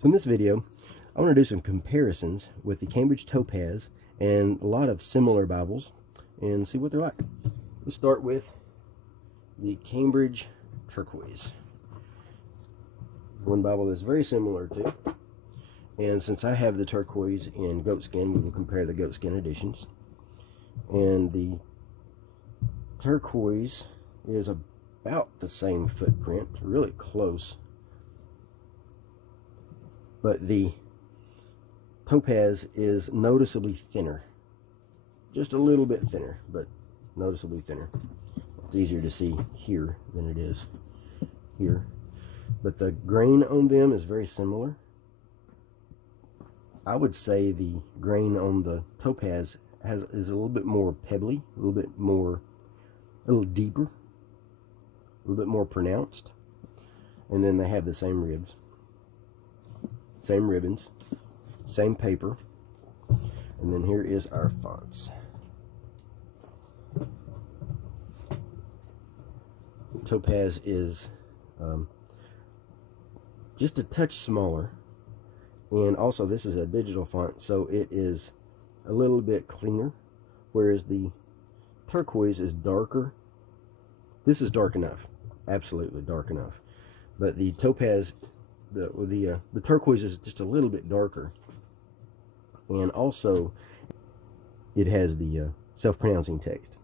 So in this video, I want to do some comparisons with the Cambridge Topaz and a lot of similar Bibles and see what they're like. Let's start with the Cambridge Turquoise. One Bible that's very similar to. And since I have the turquoise in goatskin, we will compare the goatskin editions. And the turquoise is about the same footprint, really close. But the topaz is noticeably thinner. Just a little bit thinner, but noticeably thinner. It's easier to see here than it is here. But the grain on them is very similar. I would say the grain on the topaz is a little bit more pebbly, a little deeper, a little bit more pronounced. And then they have the same ribs, same ribbons, same paper. And then here is our fonts. Topaz is just a touch smaller, and also this is a digital font, so it is a little bit cleaner, whereas the turquoise is darker. This is dark enough, absolutely dark enough, but the topaz, the turquoise is just a little bit darker, and also it has the self-pronouncing text.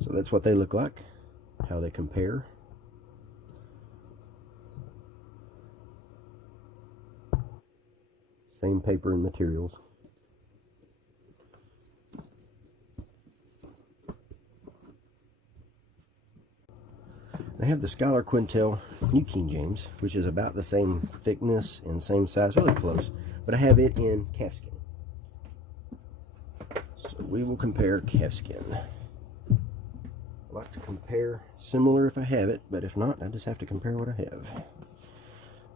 So that's what they look like, how they compare. Same paper and materials. I have the Scholar Quintel New King James, which is about the same thickness and same size, really close, but I have it in calfskin. So we will compare calfskin. I like to compare similar if I have it, but if not, I just have to compare what I have.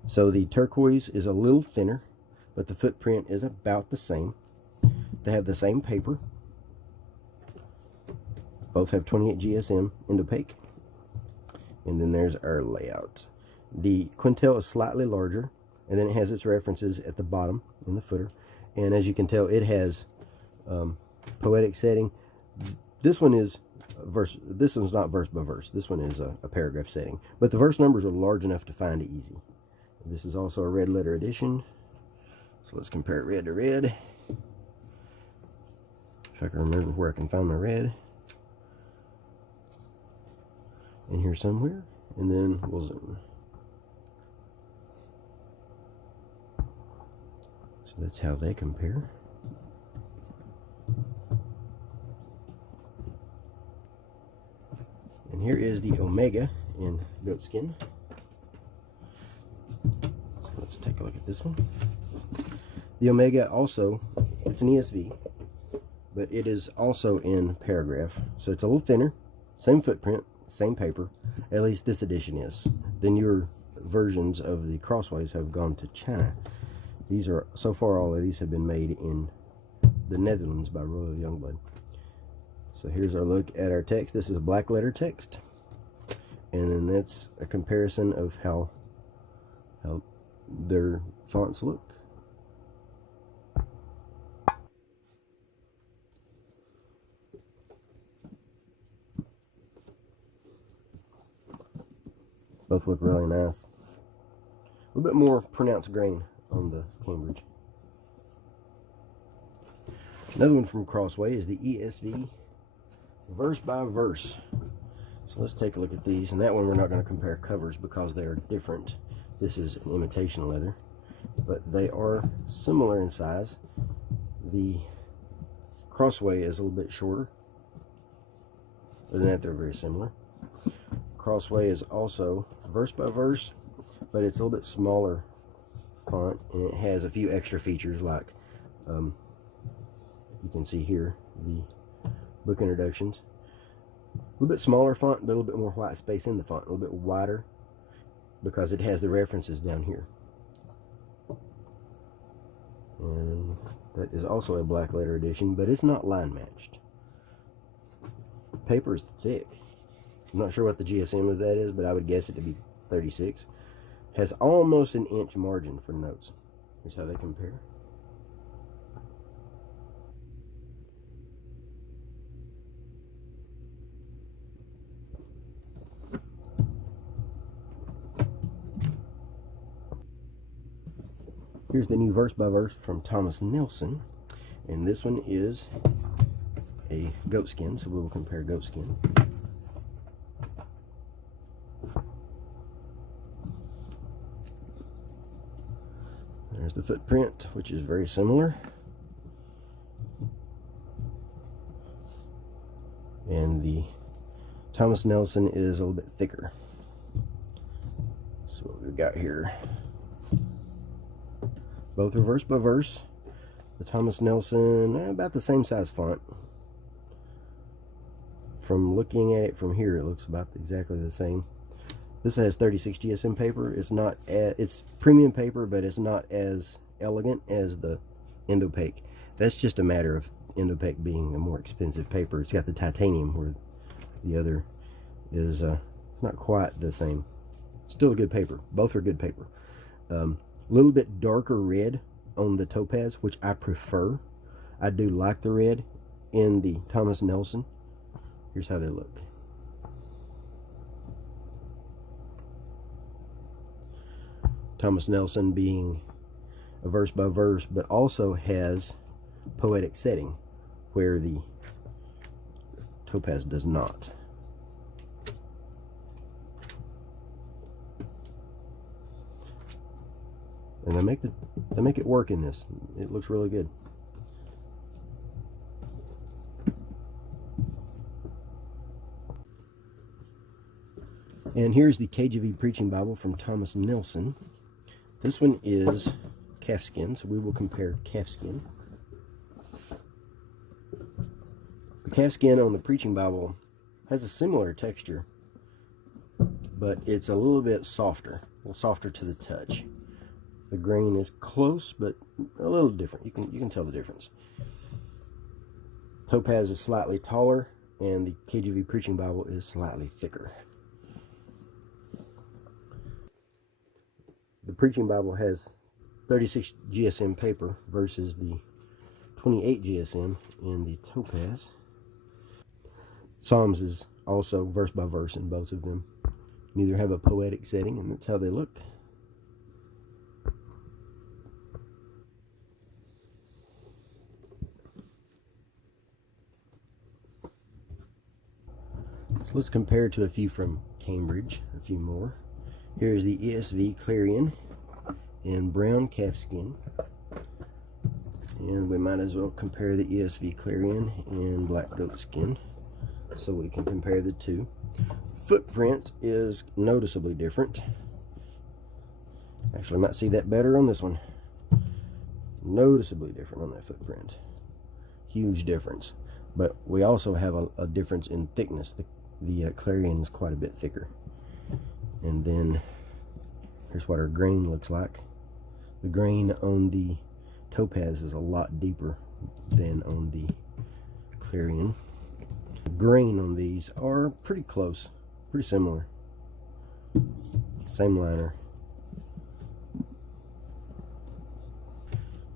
So the turquoise is a little thinner, but the footprint is about the same. They have the same paper. Both have 28 GSM end opaque. And then there's our layout. The Quintel is slightly larger, and then it has its references at the bottom in the footer. And as you can tell, it has poetic setting. This one is verse. This one's not verse by verse. This one is a paragraph setting. But the verse numbers are large enough to find it easy. This is also a red letter edition. So let's compare red to red. If I can remember where I can find my red. In here somewhere. And then we'll zoom. So that's how they compare. And here is the Omega in goatskin. So let's take a look at this one. The Omega also, it's an ESV, but it is also in paragraph. So it's a little thinner, same footprint, same paper. At least this edition is. The newer versions of the Crossways have gone to China. These are, so far all of these have been made in the Netherlands by Royal Youngblood. So here's our look at our text. This is a black letter text. And then that's a comparison of how their fonts look. Both look really nice. A little bit more pronounced grain on the Cambridge. Another one from Crossway is the ESV verse by verse. So let's take a look at these. And that one we're not going to compare covers because they are different. This is an imitation leather, but they are similar in size. The Crossway is a little bit shorter. Other than that, they're very similar. Crossway is also verse by verse, but it's a little bit smaller font, and it has a few extra features like you can see here the book introductions. A little bit smaller font, but a little bit more white space in the font, a little bit wider because it has the references down here. And that is also a black letter edition, but it's not line matched. Paper is thick. I'm not sure what the GSM of that is, but I would guess it to be 36. has almost an inch margin for notes. Here's how they compare. Here's the new verse by verse from Thomas Nelson, and this one is a goatskin, so we will compare goatskin. There's the footprint, which is very similar, and the Thomas Nelson is a little bit thicker. So what we've got here, both are verse by verse. The Thomas Nelson, about the same size font. From looking at it from here, it looks about exactly the same. This has 36 GSM paper. It's premium paper, but it's not as elegant as the Indopaque. That's just a matter of Indopaque being a more expensive paper. It's got the titanium, where the other is not quite the same. Still a good paper. Both are good paper. A little bit darker red on the Topaz, which I prefer. I do like the red in the Thomas Nelson. Here's how they look. Thomas Nelson being a verse by verse, but also has poetic setting, where the Topaz does not. And they make it work in this. It looks really good. And here's the KJV Preaching Bible from Thomas Nelson. This one is calfskin, so we will compare calfskin. The calfskin on the Preaching Bible has a similar texture, but it's a little bit softer, to the touch. The grain is close, but a little different. You can tell the difference. Topaz is slightly taller, and the KJV Preaching Bible is slightly thicker. The Preaching Bible has 36 GSM paper versus the 28 GSM in the Topaz. Psalms is also verse by verse in both of them. Neither have a poetic setting, and that's how they look. So let's compare to a few from Cambridge, a few more. Here's the ESV Clarion in brown calfskin. And we might as well compare the ESV Clarion in black goatskin, so we can compare the two. Footprint is noticeably different. Actually, I might see that better on this one. Noticeably different on that footprint. Huge difference. But we also have a difference in thickness. The Clarion is quite a bit thicker. And then here's what our grain looks like. The grain on the Topaz is a lot deeper than on the Clarion. The grain on these are pretty close, pretty similar. Same liner.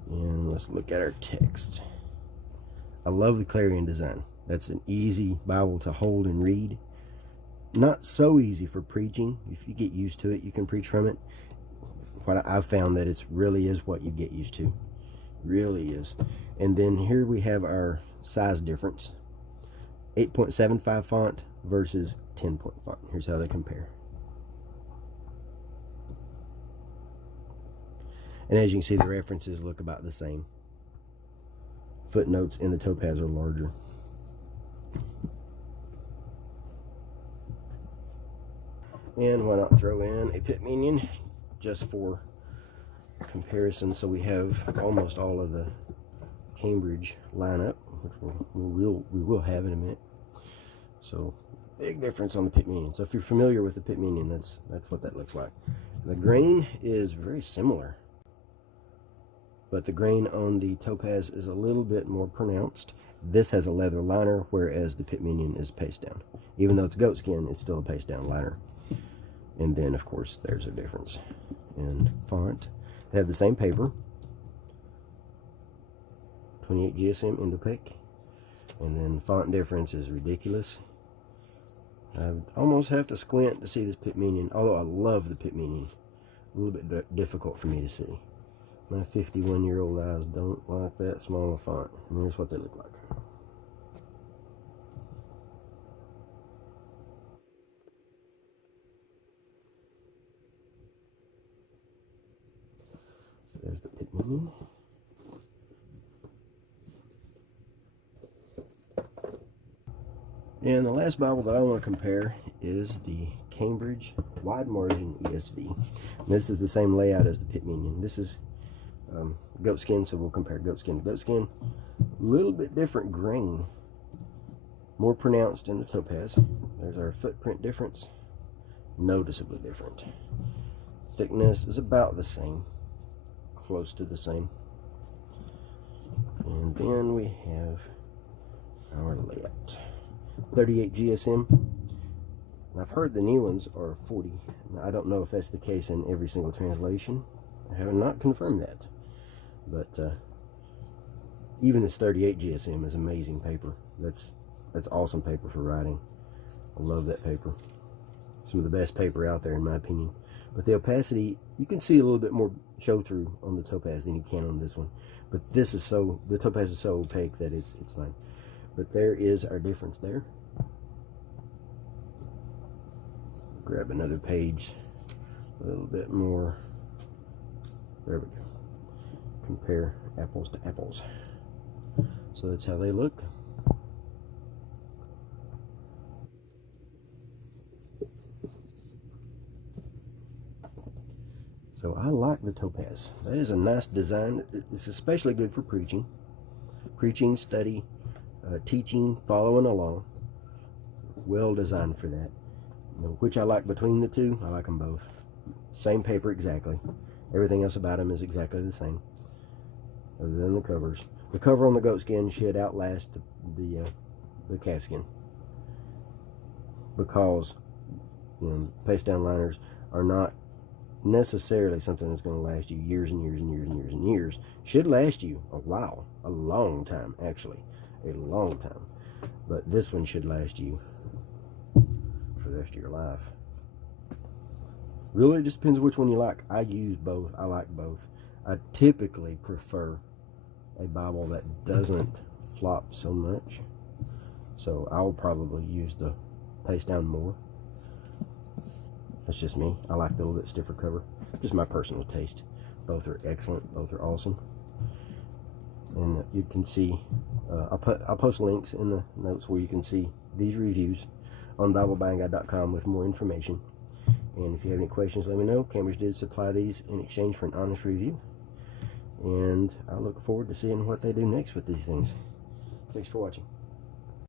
And let's look at our text. I love the Clarion design. That's an easy Bible to hold and read. Not so easy for preaching. If you get used to it, you can preach from it. What I've found that it really is what you get used to. Really is. And then here we have our size difference. 8.75 font versus 10-point font. Here's how they compare. And as you can see, the references look about the same. Footnotes in the Topaz are larger. And why not throw in a pit minion just for comparison, so we have almost all of the Cambridge lineup, which we will have in a minute. So big difference on the pit minion. So if you're familiar with the pit minion, that's what that looks like. The grain is very similar, but the grain on the Topaz is a little bit more pronounced. This has a leather liner, whereas the pit minion is paste down. Even though it's goatskin, it's still a paste down liner. And then, of course, there's a difference in font. They have the same paper, 28 GSM Indopec, and then font difference is ridiculous. I almost have to squint to see this Pit Minion, although I love the Pit Minion. A little bit difficult for me to see. My 51-year-old eyes don't like that small a font. And here's what they look like. There's the Pit Minion. And the last Bible that I want to compare is the Cambridge Wide Margin ESV. And this is the same layout as the Pit Minion. This is goatskin, so we'll compare goatskin to goatskin. A little bit different grain, more pronounced in the Topaz. There's our footprint difference, noticeably different. Thickness is about the same, close to the same. And then we have our layout. 38 GSM. And I've heard the new ones are 40. Now, I don't know if that's the case in every single translation. I have not confirmed that. But even this 38 GSM is amazing paper. That's awesome paper for writing. I love that paper. Some of the best paper out there in my opinion. But the opacity, you can see a little bit more show through on the Topaz than you can on this one. But this is the Topaz is so opaque that it's fine. But there is our difference there. Grab another page, a little bit more. There we go. Compare apples to apples. So that's how they look. So I like the Topaz. That is a nice design. It's especially good for preaching, study, teaching, following along. Well designed for that. You know, which I like between the two. I like them both. Same paper exactly. Everything else about them is exactly the same, other than the covers. The cover on the goatskin should outlast the calfskin, because paste down liners are not necessarily something that's going to last you years and years and years and years and years. Should last you a while, a long time actually, a long time. But this one should last you for the rest of your life. Really, it just depends which one you like. I use both. I like both. I typically prefer a Bible that doesn't flop so much, so I'll probably use the paste down more. That's just me. I like the little bit stiffer cover. Just my personal taste. Both are excellent. Both are awesome. And you can see, I'll post links in the notes where you can see these reviews on BibleBuyingGuide.com with more information. And if you have any questions, let me know. Cambridge did supply these in exchange for an honest review. And I look forward to seeing what they do next with these things. Thanks for watching.